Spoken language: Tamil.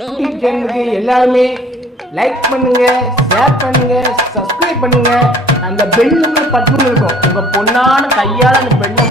யூடியூப் சேனலுக்கு எல்லாருமே லைக் பண்ணுங்க, ஷேர் பண்ணுங்க, சப்ஸ்கிரைப் பண்ணுங்க. அந்த பெல் பட்டன் இருக்கும், உங்க பொண்ணான கையால் அந்த பெல்லை